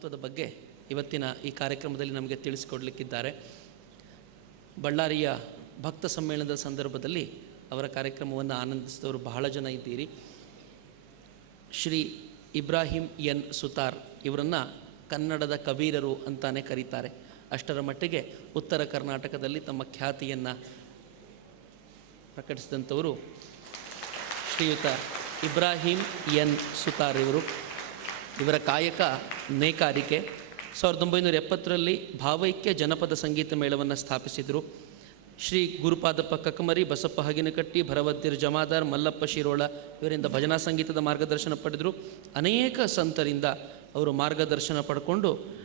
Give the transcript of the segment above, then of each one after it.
ಮಹತ್ವದ ಬಗ್ಗೆ ಇವತ್ತಿನ ಈ ಕಾರ್ಯಕ್ರಮದಲ್ಲಿ ನಮಗೆ ತಿಳಿಸಿಕೊಡಲಿಕ್ಕಿದ್ದಾರೆ. ಬಳ್ಳಾರಿಯ ಭಕ್ತ ಸಮ್ಮೇಳನದ ಸಂದರ್ಭದಲ್ಲಿ ಅವರ ಕಾರ್ಯಕ್ರಮವನ್ನು ಆನಂದಿಸಿದವರು ಬಹಳ ಜನ ಇದ್ದೀರಿ. ಶ್ರೀ ಇಬ್ರಾಹಿಂ ಎನ್ ಸುತಾರ್ ಇವರನ್ನು ಕನ್ನಡದ ಕಬೀರರು ಅಂತಾನೆ ಕರೀತಾರೆ. ಅಷ್ಟರ ಮಟ್ಟಿಗೆ ಉತ್ತರ ಕರ್ನಾಟಕದಲ್ಲಿ ತಮ್ಮ ಖ್ಯಾತಿಯನ್ನು ಪ್ರಕಟಿಸಿದಂಥವರು ಶ್ರೀಯುತ ಇಬ್ರಾಹಿಂ ಎನ್ ಸುತಾರ್ ಇವರು. ಇವರ ಕಾಯಕ ನೇಕಾರಿಕೆ. ಸಾವಿರದ ಒಂಬೈನೂರ ಎಪ್ಪತ್ತರಲ್ಲಿ ಭಾವೈಕ್ಯ ಜನಪದ ಸಂಗೀತ ಮೇಳವನ್ನು ಸ್ಥಾಪಿಸಿದರು. ಶ್ರೀ ಗುರುಪಾದಪ್ಪ ಕಕ್ಕಮರಿ ಬಸಪ್ಪ ಹಗಿನಕಟ್ಟಿ, ಭರವದ್ದಿರ್ ಜಮಾದಾರ್, ಮಲ್ಲಪ್ಪ ಶಿರೋಳ ಇವರಿಂದ ಭಜನಾ ಸಂಗೀತದ ಮಾರ್ಗದರ್ಶನ ಪಡೆದರು. ಅನೇಕ ಸಂತರಿಂದ ಅವರು ಮಾರ್ಗದರ್ಶನ ಪಡ್ಕೊಂಡು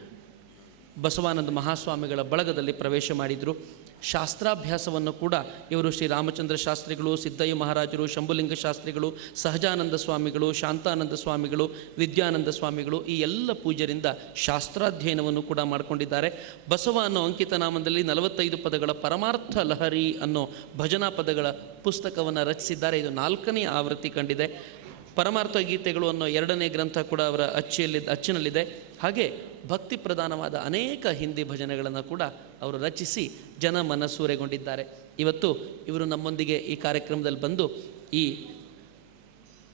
ಬಸವಾನಂದ ಮಹಾಸ್ವಾಮಿಗಳ ಬಳಗದಲ್ಲಿ ಪ್ರವೇಶ ಮಾಡಿದರು. ಶಾಸ್ತ್ರಾಭ್ಯಾಸವನ್ನು ಕೂಡ ಇವರು ಶ್ರೀ ರಾಮಚಂದ್ರ ಶಾಸ್ತ್ರಿಗಳು, ಸಿದ್ದಯ್ಯ ಮಹಾರಾಜರು, ಶಂಭುಲಿಂಗ ಶಾಸ್ತ್ರಿಗಳು, ಸಹಜಾನಂದ ಸ್ವಾಮಿಗಳು, ಶಾಂತಾನಂದ ಸ್ವಾಮಿಗಳು, ವಿದ್ಯಾನಂದ ಸ್ವಾಮಿಗಳು ಈ ಎಲ್ಲ ಪೂಜರಿಂದ ಶಾಸ್ತ್ರಾಧ್ಯಯನವನ್ನು ಕೂಡ ಮಾಡಿಕೊಂಡಿದ್ದಾರೆ. ಬಸವ ಅನ್ನೋ ಅಂಕಿತ ನಾಮದಲ್ಲಿ ನಲವತ್ತೈದು ಪದಗಳ ಪರಮಾರ್ಥ ಲಹರಿ ಅನ್ನೋ ಭಜನಾ ಪದಗಳ ಪುಸ್ತಕವನ್ನು ರಚಿಸಿದ್ದಾರೆ. ಇದು ನಾಲ್ಕನೇ ಆವೃತ್ತಿ ಕಂಡಿದೆ. ಪರಮಾರ್ಥ ಗೀತೆಗಳು ಅನ್ನೋ ಎರಡನೇ ಗ್ರಂಥ ಕೂಡ ಅವರ ಅಚ್ಚಿಯಲ್ಲಿ, ಅಚ್ಚಿನಲ್ಲಿದೆ. ಹಾಗೆ ಭಕ್ತಿ ಪ್ರಧಾನವಾದ ಅನೇಕ ಹಿಂದಿ ಭಜನೆಗಳನ್ನು ಕೂಡ ಅವರು ರಚಿಸಿ ಜನ ಮನಸ್ಸೂರೆಗೊಂಡಿದ್ದಾರೆ ಇವತ್ತು ಇವರು ನಮ್ಮೊಂದಿಗೆ ಈ ಕಾರ್ಯಕ್ರಮದಲ್ಲಿ ಬಂದು ಈ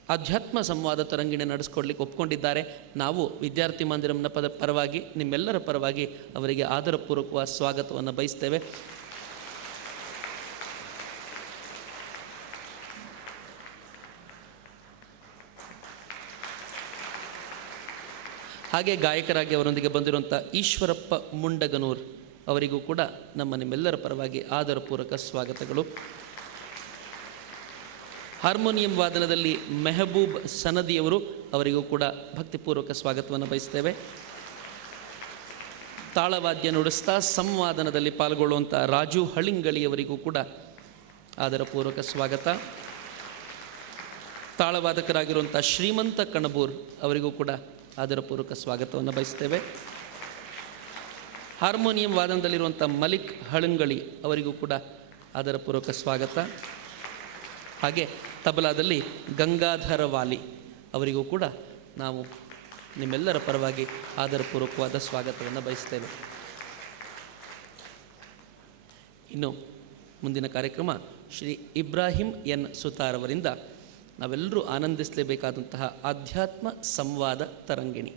ಆಧ್ಯಾತ್ಮ ಸಂವಾದ ತರಂಗಿಣಿ ನಡೆಸ್ಕೊಡ್ಲಿಕ್ಕೆ ಒಪ್ಕೊಂಡಿದ್ದಾರೆ. ನಾವು ವಿದ್ಯಾರ್ಥಿ ಮಂದಿರಂನ ಪದ ಪರವಾಗಿ ನಿಮ್ಮೆಲ್ಲರ ಪರವಾಗಿ ಅವರಿಗೆ ಆದರಪೂರ್ವಕವಾದ ಸ್ವಾಗತವನ್ನು ಬಯಸ್ತೇವೆ. ಹಾಗೆ ಗಾಯಕರಾಗಿ ಅವರೊಂದಿಗೆ ಬಂದಿರುವಂಥ ಈಶ್ವರಪ್ಪ ಮುಂಡಗನೂರ್ ಅವರಿಗೂ ಕೂಡ ನಮ್ಮ ನಿಮ್ಮೆಲ್ಲರ ಪರವಾಗಿ ಆದರಪೂರ್ವಕ ಸ್ವಾಗತಗಳು. ಹಾರ್ಮೋನಿಯಂ ವಾದನದಲ್ಲಿ ಮೆಹಬೂಬ್ ಸನದಿಯವರು ಅವರಿಗೂ ಕೂಡ ಭಕ್ತಿಪೂರ್ವಕ ಸ್ವಾಗತವನ್ನು ಬಯಸ್ತೇವೆ. ತಾಳವಾದ್ಯ ನುಡಿಸ್ತಾ ಸಂವಾದನದಲ್ಲಿ ಪಾಲ್ಗೊಳ್ಳುವಂಥ ರಾಜು ಹಳಿಂಗಳಿಯವರಿಗೂ ಕೂಡ ಆದರಪೂರ್ವಕ ಸ್ವಾಗತ. ತಾಳವಾದಕರಾಗಿರುವಂಥ ಶ್ರೀಮಂತ ಕಣಬೂರ್ ಅವರಿಗೂ ಕೂಡ ಆದರಪೂರ್ವಕ ಸ್ವಾಗತವನ್ನು ಬಯಸ್ತೇವೆ. ಹಾರ್ಮೋನಿಯಂ ವಾದನದಲ್ಲಿರುವಂಥ ಮಲಿಕ್ ಹಳಂಗಳಿ ಅವರಿಗೂ ಕೂಡ ಆದರಪೂರ್ವಕ ಸ್ವಾಗತ. ಹಾಗೆ ತಬಲಾದಲ್ಲಿ ಗಂಗಾಧರ ವಾಲಿ ಅವರಿಗೂ ಕೂಡ ನಾವು ನಿಮ್ಮೆಲ್ಲರ ಪರವಾಗಿ ಆದರಪೂರ್ವಕವಾದ ಸ್ವಾಗತವನ್ನು ಬಯಸ್ತೇವೆ. ಇನ್ನು ಮುಂದಿನ ಕಾರ್ಯಕ್ರಮ ಶ್ರೀ ಇಬ್ರಾಹಿಂ ಎನ್ ಸುತಾರ್ ಅವರಿಂದ ನಾವೆಲ್ಲರೂ ಆನಂದಿಸಲೇಬೇಕಾದಂತಹ ಆಧ್ಯಾತ್ಮ ಸಂವಾದ ತರಂಗಿಣಿ.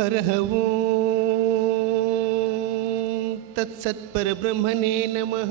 ॐ तत्सत्परब्रह्मणे नमः।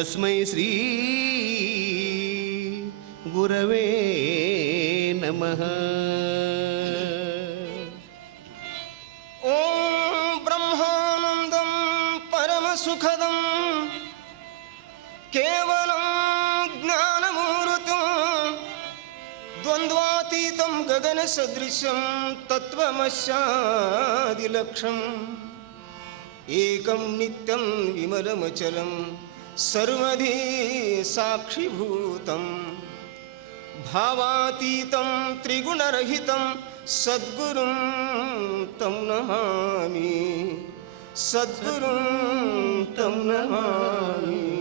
तस्मै श्री गुरवे नमः। ॐ ब्रह्मानन्दं परमसुखदं, केवलं ज्ञानमुहूर्तं द्वन्द्वातीतं गगनसदृशं तत्त्वमस्यादिलक्षम् एकं नित्यं विमलमचलम् सर्वधी साक्षिभूतं भावातीतं त्रिगुणरहितं सद्गुरुं तं नमामि। सद्गुरुं तं नमामि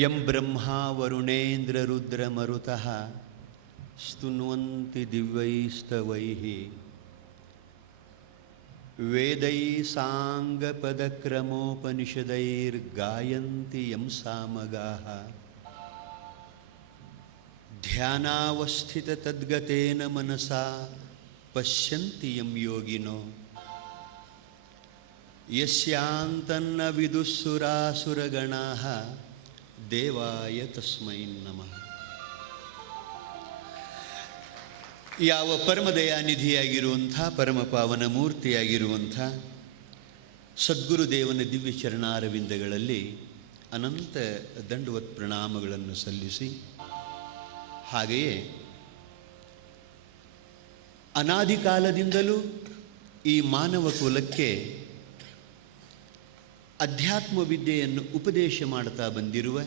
ಯಂ ಬ್ರಹ್ಮ ವರುಣೇಂದ್ರ ರುದ್ರ ಮರುತಃ ಸ್ತುನ್ವಂತಿ ದಿವ್ಯೈಸ್ತವೈ ವೇದೈ ಸಾಂಗಪದಕ್ರಮೋಪನಿಷದೈರ್ಗಾಯಂತಿ ಯಂ ಸಾಮಗಾಃ ಧ್ಯಾನಾವಸ್ಥಿತ ತದ್ಗತೇನ ಮನಸಾ ಪಶ್ಯಂತಿ ಯಂ ಯೋಗಿನೋ. ಯಸ್ಯಾಂತನ್ನ ವಿದುಸ್ಸುರಾಸುರಗಣಾಃ ದೇವಾಯ ತಸ್ಮೈ ನಮಃ. ಯಾವ ಪರಮದಯಾನಿಧಿಯಾಗಿರುವಂಥ ಪರಮ ಪಾವನ ಮೂರ್ತಿಯಾಗಿರುವಂಥ ಸದ್ಗುರುದೇವನ ದಿವ್ಯ ಚರಣಾರವಿಂದಗಳಲ್ಲಿ ಅನಂತ ದಂಡವತ್ ಪ್ರಣಾಮಗಳನ್ನು ಸಲ್ಲಿಸಿ, ಹಾಗೆಯೇ ಅನಾದಿ ಕಾಲದಿಂದಲೂ ಈ ಮಾನವ ಕುಲಕ್ಕೆ ಅಧ್ಯಾತ್ಮ ವಿದ್ಯೆಯನ್ನು ಉಪದೇಶ ಮಾಡ್ತಾ ಬಂದಿರುವ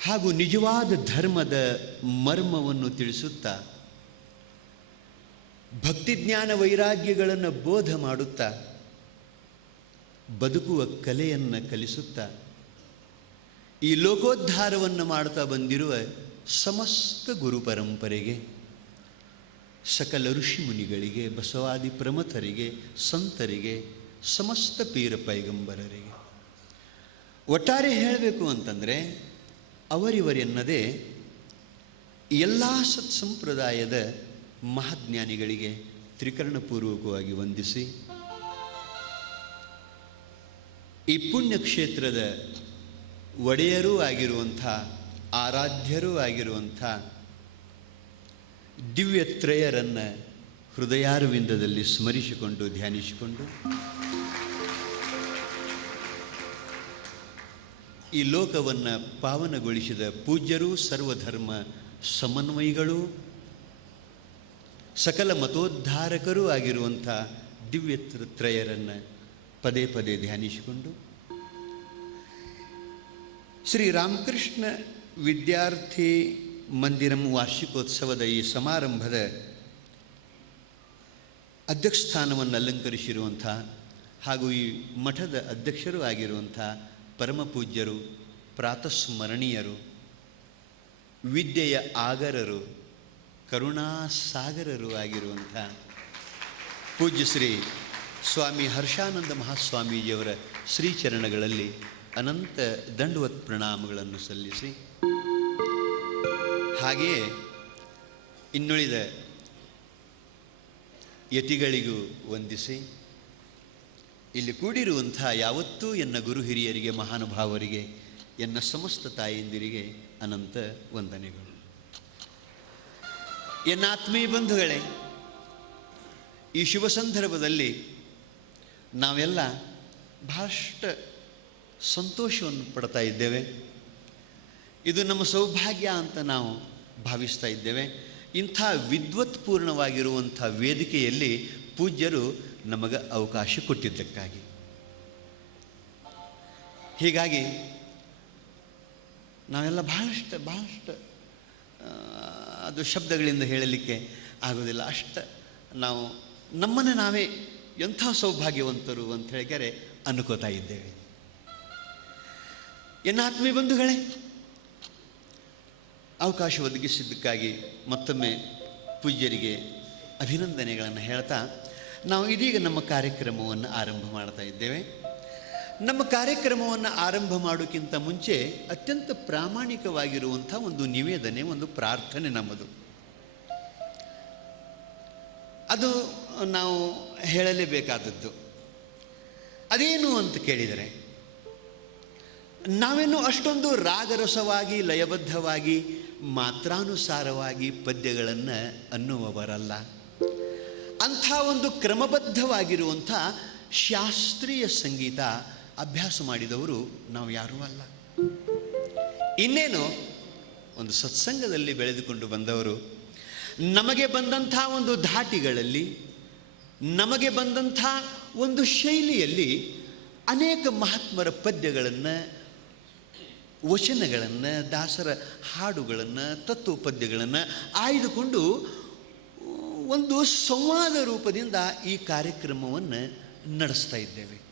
ಹಾಗೂ ನಿಜವಾದ ಧರ್ಮದ ಮರ್ಮವನ್ನು ತಿಳಿಸುತ್ತಾ, ಭಕ್ತಿಜ್ಞಾನ ವೈರಾಗ್ಯಗಳನ್ನು ಬೋಧ ಮಾಡುತ್ತಾ, ಬದುಕುವ ಕಲೆಯನ್ನು ಕಲಿಸುತ್ತಾ, ಈ ಲೋಕೋದ್ಧಾರವನ್ನು ಮಾಡ್ತಾ ಬಂದಿರುವ ಸಮಸ್ತ ಗುರು ಪರಂಪರೆಗೆ, ಸಕಲ ಋಷಿಮುನಿಗಳಿಗೆ ಬಸವಾದಿ ಪ್ರಮಥರಿಗೆ, ಸಂತರಿಗೆ, ಸಮಸ್ತ ಪೀರ ಪೈಗಂಬರರಿಗೆ. ಒಟ್ಟಾರೆ ಹೇಳಬೇಕು ಅಂತಂದರೆ ಅವರಿವರೆನ್ನದೇ ಎಲ್ಲ ಸತ್ಸಂಪ್ರದಾಯದ ಮಹಾಜ್ಞಾನಿಗಳಿಗೆ ತ್ರಿಕರಣಪೂರ್ವಕವಾಗಿ ವಂದಿಸಿ, ಈ ಪುಣ್ಯಕ್ಷೇತ್ರದ ಒಡೆಯರೂ ಆಗಿರುವಂಥ, ಆರಾಧ್ಯರೂ ಆಗಿರುವಂಥ ದಿವ್ಯತ್ರಯರನ್ನು ಹೃದಯಾರವಿಂದದಲ್ಲಿ ಸ್ಮರಿಸಿಕೊಂಡು, ಧ್ಯಾನಿಸಿಕೊಂಡು ಈ ಲೋಕವನ್ನು ಪಾವನಗೊಳಿಸಿದ ಪೂಜ್ಯರು, ಸರ್ವಧರ್ಮ ಸಮನ್ವಯಿಗಳು, ಸಕಲ ಮತೋದ್ಧಾರಕರೂ ಆಗಿರುವಂಥ ದಿವ್ಯ ತ್ರಯರನ್ನು ಪದೇ ಪದೇ ಧ್ಯಾನಿಸಿಕೊಂಡು ಶ್ರೀರಾಮಕೃಷ್ಣ ವಿದ್ಯಾರ್ಥಿ ಮಂದಿರಂ ವಾರ್ಷಿಕೋತ್ಸವದ ಈ ಸಮಾರಂಭದ ಅಧ್ಯಕ್ಷ ಸ್ಥಾನವನ್ನು ಅಲಂಕರಿಸಿರುವಂಥ ಹಾಗೂ ಈ ಮಠದ ಅಧ್ಯಕ್ಷರೂ ಆಗಿರುವಂಥ ಪರಮ ಪೂಜ್ಯರು, ಪ್ರಾತಸ್ಮರಣೀಯರು, ವಿದ್ಯೆಯ ಆಗರರು, ಕರುಣಾಸಾಗರರು ಆಗಿರುವಂಥ ಪೂಜ್ಯ ಶ್ರೀ ಸ್ವಾಮಿ ಹರ್ಷಾನಂದ ಮಹಾಸ್ವಾಮೀಜಿಯವರ ಶ್ರೀಚರಣಗಳಲ್ಲಿ ಅನಂತ ದಂಡವತ್ ಪ್ರಣಾಮಗಳನ್ನು ಸಲ್ಲಿಸಿ, ಹಾಗೆಯೇ ಇನ್ನುಳಿದ ಯತಿಗಳಿಗೂ ವಂದಿಸಿ ಇಲ್ಲಿ ಕೂಡಿರುವಂಥ ಯಾವತ್ತೂ ಎನ್ನ ಗುರು ಹಿರಿಯರಿಗೆ, ಮಹಾನುಭಾವರಿಗೆ, ಎನ್ನ ಸಮಸ್ತ ತಾಯಂದಿರಿಗೆ ಅನಂತ ವಂದನೆಗಳು. ಎನ್ನ ಆತ್ಮೀಯ ಬಂಧುಗಳೇ, ಈ ಶುಭ ಸಂದರ್ಭದಲ್ಲಿ ನಾವೆಲ್ಲ ಬಹಳಷ್ಟು ಸಂತೋಷವನ್ನು ಪಡ್ತಾ ಇದ್ದೇವೆ. ಇದು ನಮ್ಮ ಸೌಭಾಗ್ಯ ಅಂತ ನಾವು ಭಾವಿಸ್ತಾ ಇದ್ದೇವೆ. ಇಂಥ ವಿದ್ವತ್ಪೂರ್ಣವಾಗಿರುವಂಥ ವೇದಿಕೆಯಲ್ಲಿ ಪೂಜ್ಯರು ನಮಗೆ ಅವಕಾಶ ಕೊಟ್ಟಿದ್ದಕ್ಕಾಗಿ. ಹೀಗಾಗಿ ನಾವೆಲ್ಲ ಬಹಳಷ್ಟು ಆ, ಅದು ಶಬ್ದಗಳಿಂದ ಹೇಳಲಿಕ್ಕೆ ಆಗೋದಿಲ್ಲ ಅಷ್ಟು ನಾವು ನಮ್ಮನ್ನು ನಾವೇ ಎಂಥ ಸೌಭಾಗ್ಯವಂತರು ಅಂತ ಹೇಳಿದರೆ ಅನ್ಕೋತಾ ಇದ್ದೇವೆ. ಎನ್ನ ಆತ್ಮೀಯ ಬಂಧುಗಳೇ ಅವಕಾಶ ಒದಗಿಸಿದ್ದಕ್ಕಾಗಿ ಮತ್ತೊಮ್ಮೆ ಪೂಜ್ಯರಿಗೆ ಅಭಿನಂದನೆಗಳನ್ನು ಹೇಳ್ತಾ ನಾವು ಇದೀಗ ನಮ್ಮ ಕಾರ್ಯಕ್ರಮವನ್ನು ಆರಂಭ ಮಾಡ್ತಾ ಇದ್ದೇವೆ. ನಮ್ಮ ಕಾರ್ಯಕ್ರಮವನ್ನು ಆರಂಭ ಮಾಡೋಕ್ಕಿಂತ ಮುಂಚೆ ಅತ್ಯಂತ ಪ್ರಾಮಾಣಿಕವಾಗಿರುವಂಥ ಒಂದು ನಿವೇದನೆ, ಒಂದು ಪ್ರಾರ್ಥನೆ ನಮ್ಮದು. ಅದು ನಾವು ಹೇಳಲೇಬೇಕಾದದ್ದು. ಅದೇನು ಅಂತ ಕೇಳಿದರೆ ನಾವೇನು ಅಷ್ಟೊಂದು ರಾಗರಸವಾಗಿ, ಲಯಬದ್ಧವಾಗಿ, ಮಾತ್ರಾನುಸಾರವಾಗಿ ಪದ್ಯಗಳನ್ನು ಅನ್ನುವವರಲ್ಲ. ಅಂಥ ಒಂದು ಕ್ರಮಬದ್ಧವಾಗಿರುವಂಥ ಶಾಸ್ತ್ರೀಯ ಸಂಗೀತ ಅಭ್ಯಾಸ ಮಾಡಿದವರು ನಾವು ಯಾರೂ ಅಲ್ಲ. ಇನ್ನೇನು, ಒಂದು ಸತ್ಸಂಗದಲ್ಲಿ ಬೆಳೆದುಕೊಂಡು ಬಂದವರು, ನಮಗೆ ಬಂದಂಥ ಒಂದು ಧಾಟಿಗಳಲ್ಲಿ, ನಮಗೆ ಬಂದಂಥ ಒಂದು ಶೈಲಿಯಲ್ಲಿ ಅನೇಕ ಮಹಾತ್ಮರ ಪದ್ಯಗಳನ್ನು, ವಚನಗಳನ್ನು, ದಾಸರ ಹಾಡುಗಳನ್ನು ತತ್ವ ಪದ್ಯಗಳನ್ನು ಆಯ್ದುಕೊಂಡು ಒಂದು ಸಂವಾದ ರೂಪದಿಂದ ಈ ಕಾರ್ಯಕ್ರಮವನ್ನು ನಡೆಸ್ತಾ ಇದ್ದೇವೆ.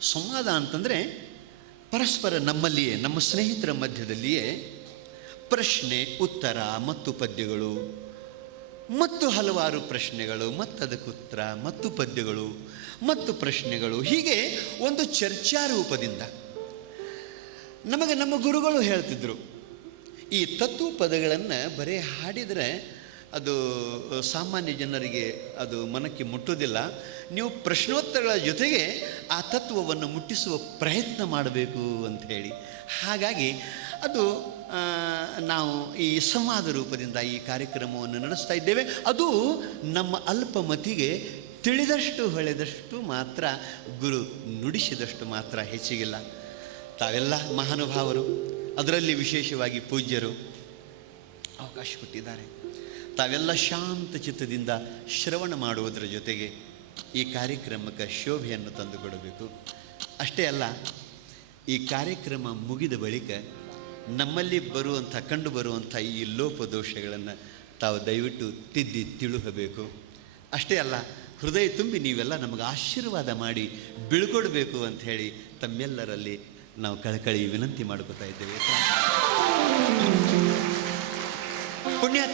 ಸಂವಾದ ಅಂತಂದರೆ ಪರಸ್ಪರ ನಮ್ಮಲ್ಲಿಯೇ, ನಮ್ಮ ಸ್ನೇಹಿತರ ಮಧ್ಯದಲ್ಲಿಯೇ ಪ್ರಶ್ನೆ, ಉತ್ತರ ಮತ್ತು ಪದ್ಯಗಳು ಮತ್ತು ಹಲವಾರು ಪ್ರಶ್ನೆಗಳು ಮತ್ತು ಅದಕ್ಕೆ ಉತ್ತರ ಮತ್ತು ಪದ್ಯಗಳು ಮತ್ತು ಪ್ರಶ್ನೆಗಳು, ಹೀಗೆ ಒಂದು ಚರ್ಚಾ ರೂಪದಿಂದ. ನಮಗೆ ನಮ್ಮ ಗುರುಗಳು ಹೇಳ್ತಿದ್ರು, ಈ ತತ್ವ ಪದಗಳನ್ನು ಬರೀ ಹಾಡಿದರೆ ಅದು ಸಾಮಾನ್ಯ ಜನರಿಗೆ ಅದು ಮನಕ್ಕೆ ಮುಟ್ಟುವುದಿಲ್ಲ. ನೀವು ಪ್ರಶ್ನೋತ್ತರಗಳ ಜೊತೆಗೆ ಆ ತತ್ವವನ್ನು ಮುಟ್ಟಿಸುವ ಪ್ರಯತ್ನ ಮಾಡಬೇಕು ಅಂತ ಹೇಳಿ. ಹಾಗಾಗಿ ಅದು ನಾವು ಈ ಸಂವಾದ ರೂಪದಿಂದ ಈ ಕಾರ್ಯಕ್ರಮವನ್ನು ನಡೆಸ್ತಾ ಇದ್ದೇವೆ. ಅದು ನಮ್ಮ ಅಲ್ಪಮತಿಗೆ ತಿಳಿದಷ್ಟು ಹೊಳೆದಷ್ಟು ಮಾತ್ರ, ಗುರು ನುಡಿಸಿದಷ್ಟು ಮಾತ್ರ ಹೆಚ್ಚಿಗಿಲ್ಲ. ತಾವೆಲ್ಲ ಮಹಾನುಭಾವರು, ಅದರಲ್ಲಿ ವಿಶೇಷವಾಗಿ ಪೂಜ್ಯರು ಅವಕಾಶ ಕೊಟ್ಟಿದ್ದಾರೆ. ತಾವೆಲ್ಲ ಶಾಂತ ಚಿತ್ತದಿಂದ ಶ್ರವಣ ಮಾಡುವುದರ ಜೊತೆಗೆ ಈ ಕಾರ್ಯಕ್ರಮಕ್ಕೆ ಶೋಭೆಯನ್ನು ತಂದುಕೊಡಬೇಕು. ಅಷ್ಟೇ ಅಲ್ಲ, ಈ ಕಾರ್ಯಕ್ರಮ ಮುಗಿದ ಬಳಿಕ ನಮ್ಮಲ್ಲಿ ಬರುವಂಥ, ಕಂಡು ಬರುವಂಥ ಈ ಲೋಪದೋಷಗಳನ್ನು ತಾವು ದಯವಿಟ್ಟು ತಿದ್ದಿ ತಿಳುಹಬೇಕು. ಅಷ್ಟೇ ಅಲ್ಲ, ಹೃದಯ ತುಂಬಿ ನೀವೆಲ್ಲ ನಮಗೆ ಆಶೀರ್ವಾದ ಮಾಡಿ ಬೀಳ್ಕೊಡ್ಬೇಕು ಅಂತ ಹೇಳಿ ತಮ್ಮೆಲ್ಲರಲ್ಲಿ ನಾವು ಕಳಕಳಿ ವಿನಂತಿ ಮಾಡ್ಕೋತಾ ಇದ್ದೇವೆ.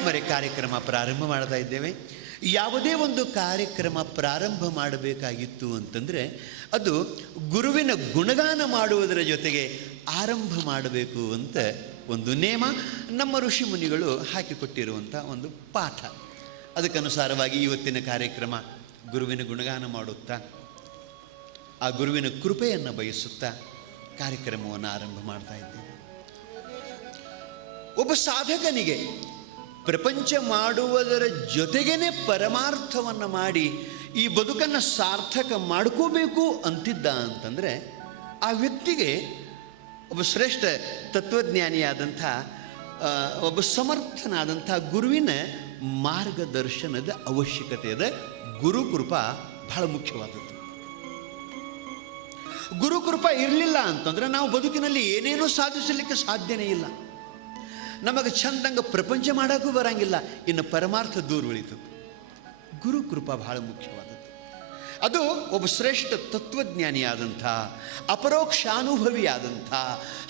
ಪುಣ್ಯಾತ್ಮರೇ ಕಾರ್ಯಕ್ರಮ ಪ್ರಾರಂಭ ಮಾಡ್ತಾ ಇದ್ದೇವೆ. ಯಾವುದೇ ಒಂದು ಕಾರ್ಯಕ್ರಮ ಪ್ರಾರಂಭ ಮಾಡಬೇಕಾಗಿತ್ತು ಅಂತಂದರೆ ಅದು ಗುರುವಿನ ಗುಣಗಾನ ಮಾಡುವುದರ ಜೊತೆಗೆ ಆರಂಭ ಮಾಡಬೇಕು ಅಂತ ಒಂದು ನೇಮ ನಮ್ಮ ಋಷಿ ಮುನಿಗಳು ಹಾಕಿಕೊಟ್ಟಿರುವಂಥ ಒಂದು ಪಾಠ. ಅದಕ್ಕನುಸಾರವಾಗಿ ಇವತ್ತಿನ ಕಾರ್ಯಕ್ರಮ ಗುರುವಿನ ಗುಣಗಾನ ಮಾಡುತ್ತಾ, ಆ ಗುರುವಿನ ಕೃಪೆಯನ್ನು ಬಯಸುತ್ತಾ ಕಾರ್ಯಕ್ರಮವನ್ನು ಆರಂಭ ಮಾಡ್ತಾ ಇದ್ದೇವೆ. ಒಬ್ಬ ಸಾಧಕನಿಗೆ ಪ್ರಪಂಚ ಮಾಡುವುದರ ಜೊತೆಗೇನೆ ಪರಮಾರ್ಥವನ್ನು ಮಾಡಿ ಈ ಬದುಕನ್ನು ಸಾರ್ಥಕ ಮಾಡ್ಕೋಬೇಕು ಅಂತಿದ್ದ ಅಂತಂದರೆ ಆ ವ್ಯಕ್ತಿಗೆ ಒಬ್ಬ ಶ್ರೇಷ್ಠ ತತ್ವಜ್ಞಾನಿಯಾದಂಥ ಒಬ್ಬ ಸಮರ್ಥನಾದಂಥ ಗುರುವಿನ ಮಾರ್ಗದರ್ಶನದ ಅವಶ್ಯಕತೆ ಅದ. ಗುರುಕೃಪ ಬಹಳ ಮುಖ್ಯವಾದದ್ದು. ಗುರುಕೃಪ ಇರಲಿಲ್ಲ ಅಂತಂದ್ರೆ ನಾವು ಬದುಕಿನಲ್ಲಿ ಏನೇನೂ ಸಾಧಿಸಲಿಕ್ಕೆ ಸಾಧ್ಯನೇ ಇಲ್ಲ. ನಮಗೆ ಚಂದಂಗ ಪ್ರಪಂಚ ಮಾಡೋಕ್ಕೂ ಬರಂಗಿಲ್ಲ. ಇನ್ನು ಪರಮಾರ್ಥ ದೂರ ಉಳಿತು. ಗುರುಕೃಪ ಬಹಳ ಮುಖ್ಯವಾದದ್ದು. ಅದು ಒಬ್ಬ ಶ್ರೇಷ್ಠ ತತ್ವಜ್ಞಾನಿಯಾದಂಥ, ಅಪರೋಕ್ಷಾನುಭವಿಯಾದಂಥ,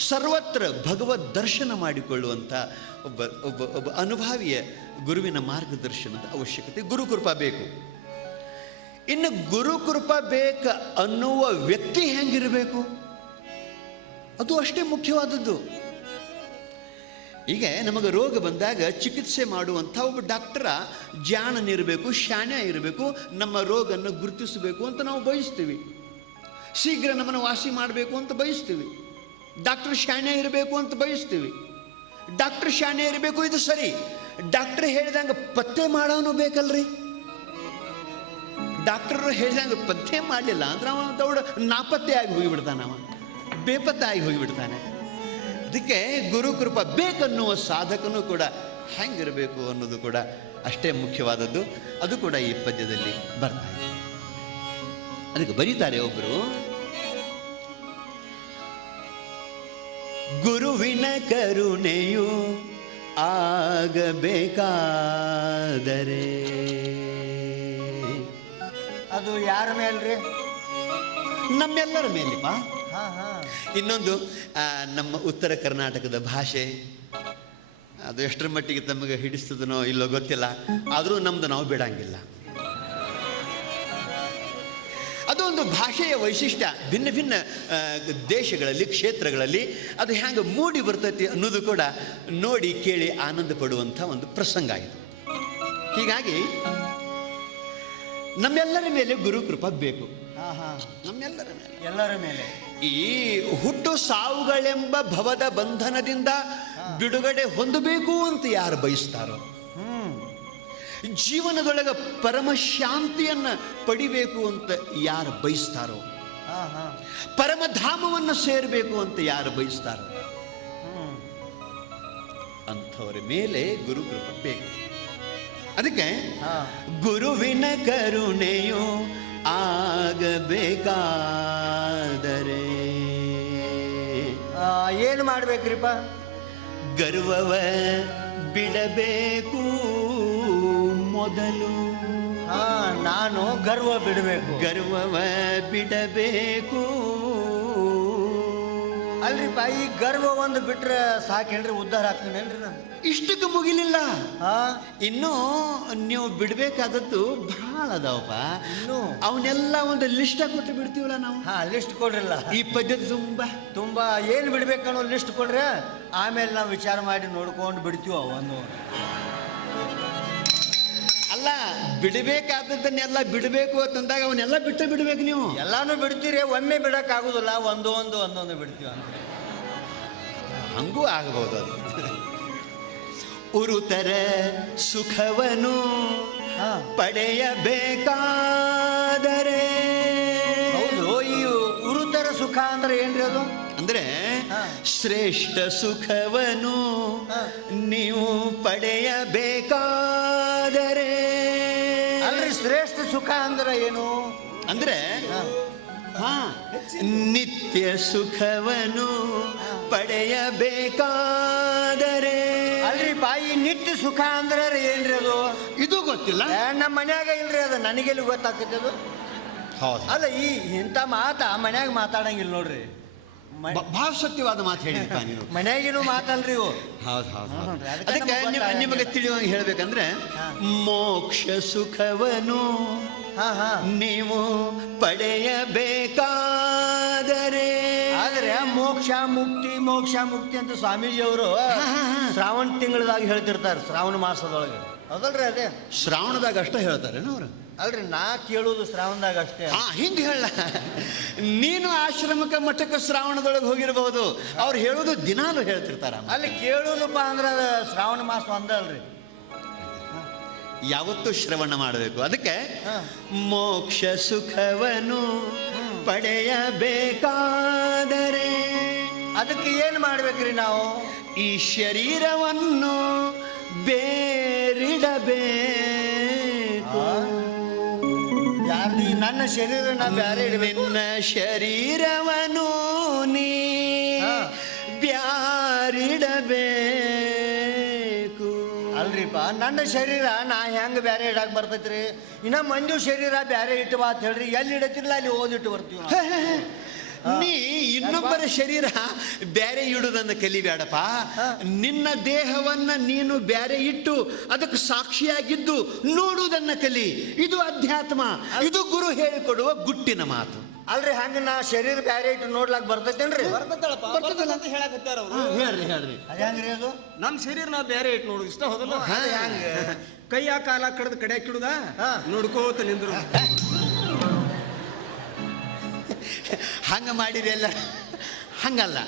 ಸರ್ವತ್ರ ಭಗವದ್ ದರ್ಶನ ಮಾಡಿಕೊಳ್ಳುವಂಥ ಒಬ್ಬ ಒಬ್ಬ ಒಬ್ಬ ಅನುಭಾವಿಯ ಗುರುವಿನ ಮಾರ್ಗದರ್ಶನದ ಅವಶ್ಯಕತೆ. ಗುರುಕೃಪ ಬೇಕು. ಇನ್ನು ಗುರುಕೃಪ ಬೇಕ ಅನ್ನುವ ವ್ಯಕ್ತಿ ಹೆಂಗಿರಬೇಕು? ಅದು ಅಷ್ಟೇ ಮುಖ್ಯವಾದದ್ದು. ಈಗ ನಮಗೆ ರೋಗ ಬಂದಾಗ ಚಿಕಿತ್ಸೆ ಮಾಡುವಂಥ ಒಬ್ಬ ಡಾಕ್ಟರ ಜಾಣನಿರಬೇಕು ಶಾಣ್ಯ ಇರಬೇಕು ನಮ್ಮ ರೋಗನ್ನು ಗುರುತಿಸಬೇಕು ಅಂತ ನಾವು ಬಯಸ್ತೀವಿ. ಶೀಘ್ರ ನಮ್ಮನ್ನು ವಾಸಿ ಮಾಡಬೇಕು ಅಂತ ಬಯಸ್ತೀವಿ. ಡಾಕ್ಟರ್ ಶಾಣ್ಯ ಇರಬೇಕು ಅಂತ ಬಯಸ್ತೀವಿ. ಡಾಕ್ಟರ್ ಶಾಣ್ಯ ಇರಬೇಕು ಇದು ಸರಿ. ಡಾಕ್ಟರ್ ಹೇಳಿದಂಗೆ ಪತ್ತೆ ಮಾಡೋನು ಬೇಕಲ್ರಿ? ಡಾಕ್ಟರ್ ಹೇಳಿದಂಗೆ ಪತ್ತೆ ಮಾಡಲಿಲ್ಲ ಅಂದ್ರೆ ಅವ ದೌಡ ನಾಪತ್ತೆ ಆಗಿ ಹೋಗಿಬಿಡ್ತಾನೆ ಅವ ಬೇಪತ್ತೆ ಆಗಿ ಹೋಗಿಬಿಡ್ತಾನೆ. ಅದಕ್ಕೆ ಗುರುಕೃಪ ಬೇಕನ್ನುವ ಸಾಧಕನು ಕೂಡ ಹೆಂಗಿರಬೇಕು ಅನ್ನೋದು ಕೂಡ ಅಷ್ಟೇ ಮುಖ್ಯವಾದದ್ದು. ಅದು ಕೂಡ ಈ ಪದ್ಯದಲ್ಲಿ ಬರ್ತಾ ಇದೆ. ಅದಕ್ಕೆ ಬರೀತಾರೆ ಒಬ್ಬರು ಗುರುವಿನ ಕರುಣೆಯು ಆಗಬೇಕಾದರೆ. ಅದು ಯಾರ ಮೇಲ್ರಿ? ನಮ್ಮೆಲ್ಲರ ಮೇಲೆ ಹಾ ಹಾ. ಇನ್ನೊಂದು ನಮ್ಮ ಉತ್ತರ ಕರ್ನಾಟಕದ ಭಾಷೆ. ಅದು ಎಷ್ಟರ ಮಟ್ಟಿಗೆ ತಮಗೆ ಹಿಡಿಸ್ತದನೋ ಇಲ್ಲೋ ಗೊತ್ತಿಲ್ಲ. ಆದರೂ ನಮ್ದು ನಾವು ಬಿಡಂಗಿಲ್ಲ. ಅದು ಒಂದು ಭಾಷೆಯ ವೈಶಿಷ್ಟ್ಯ. ಭಿನ್ನ ಭಿನ್ನ ದೇಶಗಳಲ್ಲಿ, ಕ್ಷೇತ್ರಗಳಲ್ಲಿ ಅದು ಹ್ಯಾಂಗೆ ಮೂಡಿ ಬರ್ತೈತಿ ಅನ್ನೋದು ಕೂಡ ನೋಡಿ ಕೇಳಿ ಆನಂದ ಪಡುವಂಥ ಒಂದು ಪ್ರಸಂಗ ಇದು. ಹೀಗಾಗಿ ನಮ್ಮೆಲ್ಲರ ಮೇಲೆ ಗುರು ಗುರುಕೃಪ ಬೇಕು. ಹಾ ಹಾ. ನಮ್ಮೆಲ್ಲರ ಮೇಲೆ. ಎಲ್ಲರ ಮೇಲೆ. ಈ ಹುಟ್ಟು ಸಾವುಗಳೆಂಬ ಭವದ ಬಂಧನದಿಂದ ಬಿಡುಗಡೆ ಹೊಂದಬೇಕು ಅಂತ ಯಾರು ಬಯಸ್ತಾರೋ? ಜೀವನದೊಳಗ ಜೀವನದೊಳಗೆ ಪರಮ ಶಾಂತಿಯನ್ನ ಪಡಿಬೇಕು ಅಂತ ಯಾರು ಬಯಸ್ತಾರೋ? ಹಾ ಹಾ. ಪರಮಧಾಮವನ್ನು ಸೇರಬೇಕು ಅಂತ ಯಾರು ಬಯಸ್ತಾರೋ? ಅಂಥವರ ಮೇಲೆ ಗುರುಕೃಪ ಬೇಕು. ಅದಕ್ಕೆ ಗುರುವಿನ ಕರುಣೆಯು ಆಗಬೇಕಾದರೆ. ಆ, ಏನು ಮಾಡ್ಬೇಕ್ರಿಪ್ಪ? ಗರ್ವವ ಬಿಡಬೇಕು ಮೊದಲು. ಹಾ ನಾನು ಗರ್ವ ಬಿಡಬೇಕು. ಗರ್ವವ ಬಿಡಬೇಕು ಅಲ್ರಿಪ್ಪ ಈ ಗರ್ವ ಒಂದು ಬಿಟ್ರೆ ಸಾಕೇನ್ರಿ? ಉದ್ಧಾರ ಆಗ್ತೀನೇನ್ರಿ ನಾನು? ಇಷ್ಟಕ್ಕೆ ಮುಗಿಲಿಲ್ಲ. ಹಾ? ಇನ್ನು ನೀವು ಬಿಡಬೇಕಾದದ್ದು ಬಹಳ ಅದಾವಪ್ಪ. ಇನ್ನು? ಅವನ್ನೆಲ್ಲ ಒಂದು ಲಿಸ್ಟ್ ಕೊಟ್ಟು ಬಿಡ್ತೀವಲ್ಲ ನಾವು? ಹಾ ಲಿಸ್ಟ್ ಕೊಡ್ರಲ್ಲ. ಈ ಪದ್ಧತಿ ತುಂಬಾ. ತುಂಬಾ ಏನು ಬಿಡ್ಬೇಕನ್ನೋ ಲಿಸ್ಟ್ ಕೊಡ್ರೆ ಆಮೇಲೆ ನಾವು ವಿಚಾರ ಮಾಡಿ ನೋಡ್ಕೊಂಡು ಬಿಡ್ತೀವ ಅಲ್ಲ ಬಿಡಬೇಕಾದದ್ದನ್ನೆಲ್ಲ ಬಿಡಬೇಕು ಅಂತಂದಾಗ ಅವನ್ನೆಲ್ಲ ಬಿಟ್ಟು ಬಿಡಬೇಕು ನೀವು. ಎಲ್ಲಾನು ಬಿಡ್ತೀರಿ ಒಮ್ಮೆ ಬಿಡೋಕ್ಕಾಗೋದಿಲ್ಲ ಒಂದೊಂದು ಒಂದು ಒಂದು ಒಂದೊಂದು ಬಿಡ್ತೀವಿ ಅಂತ. ಹಂಗೂ ಆಗಬಹುದು ಅದು. ಉರುತರ ಸುಖವನು. ಪಡೆಯಬೇಕಾದರೆ. ಹೌದು ಈ ಉರುತರ ಸುಖ ಅಂದ್ರೆ ಏನ್ರಿ ಅದು? ಅಂದ್ರೆ ಶ್ರೇಷ್ಠ ಸುಖವನು ನೀವು ಪಡೆಯಬೇಕಾದರೆ. ಅಲ್ರಿ ಶ್ರೇಷ್ಠ ಸುಖ ಅಂದ್ರೆ ಏನು? ಅಂದ್ರೆ ಹಾ. ನಿತ್ಯ ಸುಖವನು ಪಡೆಯಬೇಕಾದರೆ. ಅಲ್ರಿ ಬಾಯಿ ನಿತ್ಯ ಸುಖ ಅಂದ್ರೆ ಏನ್ರಿ ಅದು? ಇದು ಗೊತ್ತಿಲ್ಲ. ನಮ್ಮ ಮನ್ಯಾಗ ಇಲ್ರಿ ಅದು ನನಗೆಲ್ಲಿ ಗೊತ್ತಾಗ್ತದೆ ಅದು? ಹೌದು. ಅಲ್ಲ ಈ ಇಂಥ ಮಾತಾ ಮನ್ಯಾಗ ಮಾತಾಡಂಗಿಲ್ಲ ನೋಡ್ರಿ. ಬಹಳ ಸತ್ಯವಾದ ಮಾತು ಹೇಳಿದ್ಪ ನೀನು ಮನ್ಯಾಗಿನೂ ಮಾತಲ್ರಿ ಇವು ಹೌದು ಹೌದು ಹೌದು. ಅದಕ್ಕೆ ಅದಕ್ಕೆ ನಮ್ಗೆ ನಿಮ್- ಗೊತ್ತಾಗಂಗಿಲ್ಲ. ನಿಮಗೆ ತಿಳಿಯುವಂಗೆ ಹೇಳಬೇಕಂದ್ರೆ ಮೋಕ್ಷ ಸುಖವನು ಹಾ ಹಾ ನೀವು ಪಡೆಯಬೇಕಾದರೆ ಆದ್ರೆ ಮೋಕ್ಷ ಮುಕ್ತಿ ಮೋಕ್ಷ ಮುಕ್ತಿ ಅಂತ ಸ್ವಾಮೀಜಿಯವರು. ಶ್ರಾವಣ ತಿಂಗಳದಾಗ ಹೇಳ್ತಿರ್ತಾರೆ ಶ್ರಾವಣ ಮಾಸದೊಳಗೆ ಹೌದಲ್ರಿ ಅದೇ? ಶ್ರಾವಣದಾಗ ಅಷ್ಟೇ ಹೇಳ್ತಾರೇನು ಅವ್ರು? ಅಲ್ರಿ ನಾ ಕೇಳೋದು ಶ್ರಾವಣದಾಗ ಅಷ್ಟೇ. ಹಾ ಹಿಂಗ ಹೇಳ. ನೀನು ಆಶ್ರಮಕ್ಕೆ ಮಠಕ್ಕೆ ಶ್ರಾವಣದೊಳಗೆ ಹೋಗಿರಬಹುದು. ಅವ್ರು ಹೇಳೋದು ದಿನಾಲು ಹೇಳ್ತಿರ್ತಾರ ಅಲ್ಲಿ ಕೇಳೋದಪ್ಪ ಅಂದ್ರೆ ಅದು ಶ್ರಾವಣ ಮಾಸ ಒಂದಲ್ರಿ. ಯಾವತ್ತೂ ಶ್ರವಣ ಮಾಡಬೇಕು. ಅದಕ್ಕೆ. ಮೋಕ್ಷ ಸುಖವನ್ನು ಪಡೆಯಬೇಕಾದರೆ. ಅದಕ್ಕೆ ಏನು ಮಾಡ್ಬೇಕ್ರಿ ನಾವು? ಈ ಶರೀರವನ್ನು ಬೇರಿಡಬೇಕು ಯಾರ್ದು ನನ್ನ ಶರೀರ ನಾ ಬ್ಯಾರೆ ಇಡಬೇಕು ನಿನ್ನ ಶರೀರವನು ನೀ. ಬ್ಯಾರಿಡಬೇಕು ಅಲ್ರಿಪ್ಪ ನನ್ನ ಶರೀರ ನಾ ಹೆಂಗ್ ಬ್ಯಾರೆ ಇಡಕ್ ಬರ್ತೈತ್ರಿ ಇನ್ನ ಮಂಜು ಶರೀರ ಬ್ಯಾರೆ ಬಾ ಅಂತ ಹೇಳ್ರಿ ಎಲ್ಲಿ ಇಡತಿರ್ಲ ಅಲ್ಲಿ ಓದಿಟ್ಟು ಬರ್ತೀವಿ. ನೀ ಇನ್ನೊಬ್ಬರ ಶರೀರ ಬ್ಯಾರೆ ಇಡುದನ್ನು ಕಲಿಬೇಡಪ್ಪ. ನಿನ್ನ ದೇಹವನ್ನ ನೀನು ಬ್ಯಾರೆ ಇಟ್ಟು ಅದಕ್ಕೆ ಸಾಕ್ಷಿಯಾಗಿದ್ದು ನೋಡುವುದನ್ನ ಕಲಿ. ಇದು ಅಧ್ಯಾತ್ಮ. ಇದು ಗುರು ಹೇಳಿಕೊಡುವ ಗುಟ್ಟಿನ ಮಾತು. ಅಲ್ರಿ ಹಂಗ ನಾ ಶರೀರ ಬ್ಯಾರೆ ಇಟ್ಟು ನೋಡ್ಲಾಕ್ ಬರ್ತೈತೇನ್ರಿ? ಬರ್ತದಲ್ಲಪ್ಪ ಬರ್ತದಲ್ಲ ಅಂತ ಹೇಳಕತ್ತಾರ ಅವರು. ಹೇಳ್ರಿ ಹೇಳ್ರಿ. ಅದ ಹೆಂಗ್ರಿ ಅದು? ನಮ್ಮ ಶರೀರ ನಾ ಬ್ಯಾರೆ ಇಟ್ಟು ನೋಡು ಇಷ್ಟ ಹೋದಲ್ಲ. ಕೈಯ ಕಾಲ ಕಡ್ದು ಕಡೆ ಕಿಡುದ. ನೋಡ್ಕೋತ ನಿಂದ್ರು. ಹಂಗ ಮಾಡಿರಿ ಎಲ್ಲ. ಹಂಗಲ್ಲ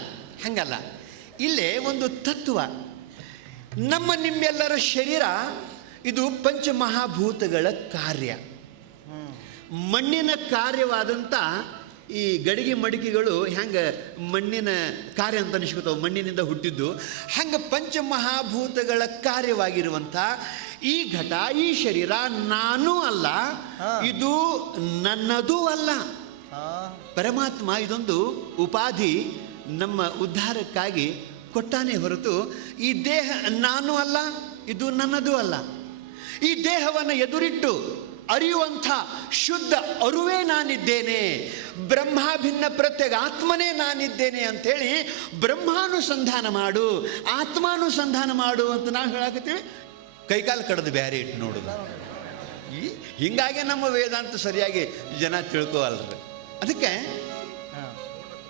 ಹಂಗಲ್ಲ. ಇಲ್ಲೇ ಒಂದು ತತ್ವ. ನಮ್ಮ ನಿಮ್ಮೆಲ್ಲರ ಶರೀರ ಇದು ಪಂಚಮಹಾಭೂತಗಳ ಕಾರ್ಯ. ಮಣ್ಣಿನ ಕಾರ್ಯವಾದಂಥ ಈ ಗಡಿಗೆ ಮಡಿಕೆಗಳು ಹೆಂಗೆ ಮಣ್ಣಿನ ಕಾರ್ಯ ಅಂತ ಅನಿಸ್ಕೊತಾವೆ? ಮಣ್ಣಿನಿಂದ ಹುಟ್ಟಿದ್ದು. ಹಂಗೆ ಪಂಚಮಹಾಭೂತಗಳ ಕಾರ್ಯವಾಗಿರುವಂಥ ಈ ಘಟ ಈ ಶರೀರ ನಾನೂ ಅಲ್ಲ ಇದು ನನ್ನದೂ ಅಲ್ಲ. ಪರಮಾತ್ಮ ಇದೊಂದು ಉಪಾಧಿ ನಮ್ಮ ಉದ್ಧಾರಕ್ಕಾಗಿ ಕೊಟ್ಟಾನೆ ಹೊರತು ಈ ದೇಹ ನಾನು ಅಲ್ಲ, ಇದು ನನ್ನದು ಅಲ್ಲ. ಈ ದೇಹವನ್ನು ಎದುರಿಟ್ಟು ಅರಿಯುವಂಥ ಶುದ್ಧ ಅರುವೇ ನಾನಿದ್ದೇನೆ, ಬ್ರಹ್ಮಾಭಿನ್ನ ಪ್ರತ್ಯೇಕ ಆತ್ಮನೇ ನಾನಿದ್ದೇನೆ ಅಂಥೇಳಿ ಬ್ರಹ್ಮಾನುಸಂಧಾನ ಮಾಡು, ಆತ್ಮಾನುಸಂಧಾನ ಮಾಡು ಅಂತ ನಾವು ಹೇಳಾಕತ್ತೀವಿ. ಕೈಕಾಲು ಕಡ್ದು ಬ್ಯಾರೆ ಇಟ್ಟು ನೋಡುದು ಈ ಹಿಂಗಾಗಿ ನಮ್ಮ ವೇದಾಂತ ಸರಿಯಾಗಿ ಜನ ತಿಳ್ಕೋವಲ್ರಿ. ಅದಕ್ಕೆ.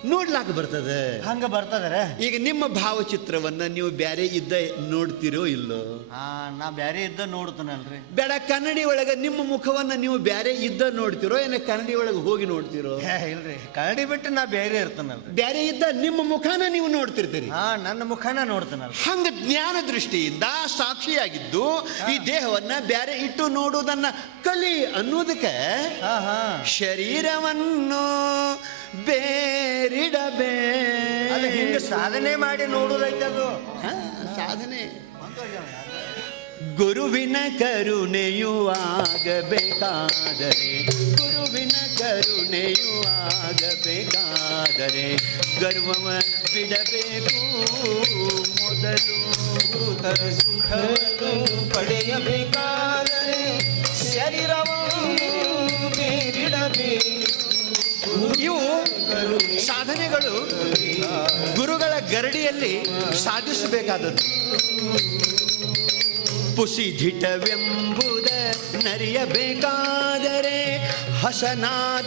ನೋಡ್ಲಾಕ ಬರ್ತದೆ. ಹಂಗ ಬರ್ತದರ? ಈಗ ನಿಮ್ಮ ಭಾವಚಿತ್ರವನ್ನ ನೀವು ಬ್ಯಾರೆ ಇದ್ದ ನೋಡ್ತಿರೋ ಇಲ್ಲೋ? ಹಾ ನಾ ಬ್ಯಾರೆ ಇದ್ದ ನೋಡ್ತಾನಲ್ರಿ. ಬೇಡ ಕನ್ನಡಿ ಒಳಗ ನಿಮ್ಮ ಮುಖವನ್ನ ನೀವು ಬ್ಯಾರೆ ಇದ್ದ ನೋಡ್ತಿರೋ ಏನ ಕನ್ನಡಿ ಒಳಗೆ ಹೋಗಿ ನೋಡ್ತಿರೋ? ಹೇ ಇಲ್ರಿ. ಕನ್ನಡಿ ಬಿಟ್ಟು ನಾ ಬೇರೆ ಇರ್ತಾನಲ್ರಿ. ಬ್ಯಾರೆ ಇದ್ದ ನಿಮ್ಮ ಮುಖಾನ ನೀವು ನೋಡ್ತಿರ್ತೀರಿ. ಹಾ ನನ್ನ ಮುಖನ ನೋಡ್ತಾನಲ್ರಿ. ಹಂಗ ಜ್ಞಾನ ದೃಷ್ಟಿಯಿಂದ ಸಾಕ್ಷಿಯಾಗಿದ್ದು ಈ ದೇಹವನ್ನ ಬ್ಯಾರೆ ಇಟ್ಟು ನೋಡುವುದನ್ನ ಕಲಿ ಅನ್ನೋದಕ್ಕೆ ಹಾ ಹಾ. ಶರೀರವನ್ನು ಬೇರಿಡಬೇ. ಅದು ಹಿಂಗ ಸಾಧನೆ ಮಾಡಿ ನೋಡುದೈತೆ ಅದು. ಸಾಧನೆ. ಗುರುವಿನ ಕರುಣೆಯು ಆಗಬೇಕಾದರೆ ಗುರುವಿನ ಕರುಣೆಯು ಆಗಬೇಕಾದರೆ ಗರ್ವವ ಬಿಡಬೇಕು. ಮೊದಲು ಗುರುತರ ಸುಖವನ್ನು ಪಡೆಯಬೇಕಾದರೆ ಶರೀರವನ್ನು ಬೇರಿಡಬೇಕು. ಇವು ಸಾಧನೆಗಳು ಗುರುಗಳ ಗರಡಿಯಲ್ಲಿ ಸಾಧಿಸಬೇಕಾದದ್ದು. ಪುಸಿಧಿಟವೆಂಬುದ ನರಿಯಬೇಕಾದರೆ ಹಸನಾದ